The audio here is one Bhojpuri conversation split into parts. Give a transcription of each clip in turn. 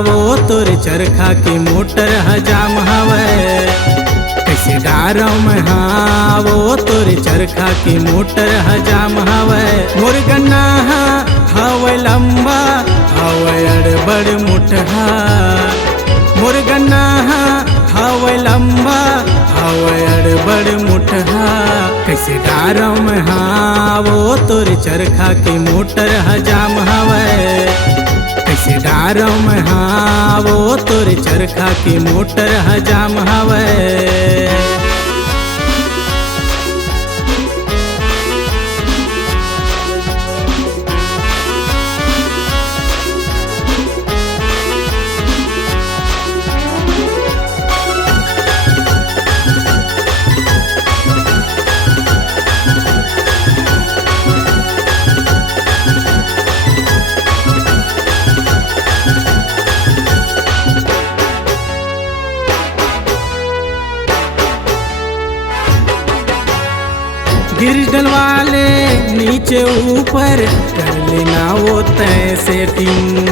वो तोर चरखा की मोटर हजाम हवे। कैसे गारव में हाँ वो तोर चरखा की मोटर हजाम हवे। मोर गन्ना हवे लंबा हवे अड़बड़ मुठहा। मोर गन्ना हवे लंबा हवे अड़बड़ मुठहा। कैसे गारव में हाँ वो तोर चरखा की मोटर हजाम हवे। कैसे गारव में हाँ वो तोर चरखा की मोटर हजाम हवे। गिर डलवाले नीचे ऊपर कर लेना वो तय सेटिंग।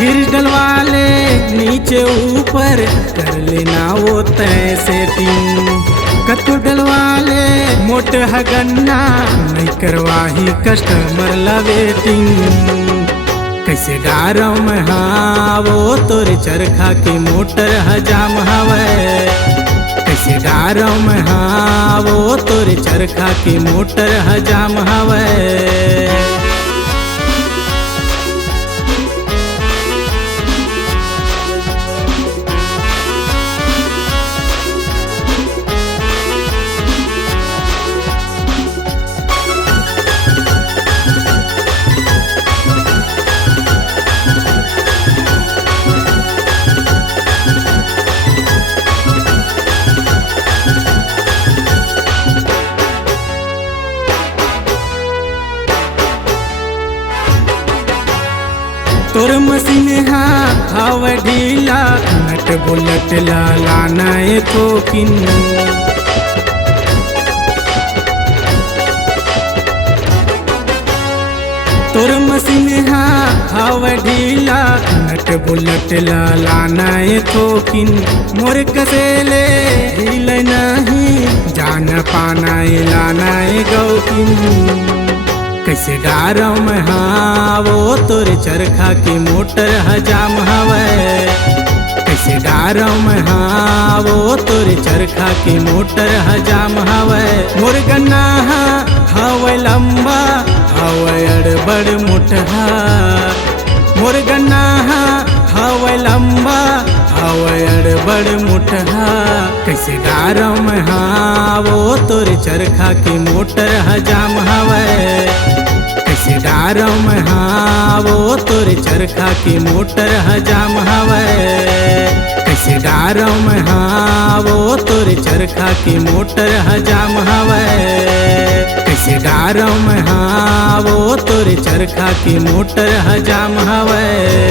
गिर डलवाले नीचे ऊपर कर लेना वो तय सेटिंग। कतु डलवाले मोट हगन्ना नहीं करवाही कस्टमर ला वेटिंग। कैसे गारव में हाँ वो तोर चरखा की मोटर हजाम हवे। कैसे गारव में हाँ वो तोर चरखा की मोटर हजाम हवे। तोर मशीन हवे ढीला नट बुलट लाना थोकिन। तोर मशीन हवे ढीला नट बुलट लाना थोकिन। मोर कसेले हिल नहीं जान पाना लाना गौकिन। कैसे गारव में हाँ वो तोर चरखा की मोटर हजाम हवे। कैसे गारव में हाँ वो तोर चरखा की मोटर हजाम हवे। मोर गन्ना हवे लंबा हवे अड़बड़ मुठहा। मोर गन्ना हवे लंबा हवे अड़बड़ मुठहा। कैसे गारव में हाँ वो तोर चरखा की मोटर हजाम हवे। कैसे गारव में हाँ वो तोर चरखा की मोटर हजाम हवे। कैसे गारव में हाँ वो तोर चरखा की मोटर हजाम हवे। कैसे गारव में हाँ वो तोर चरखा की मोटर हजाम हवे।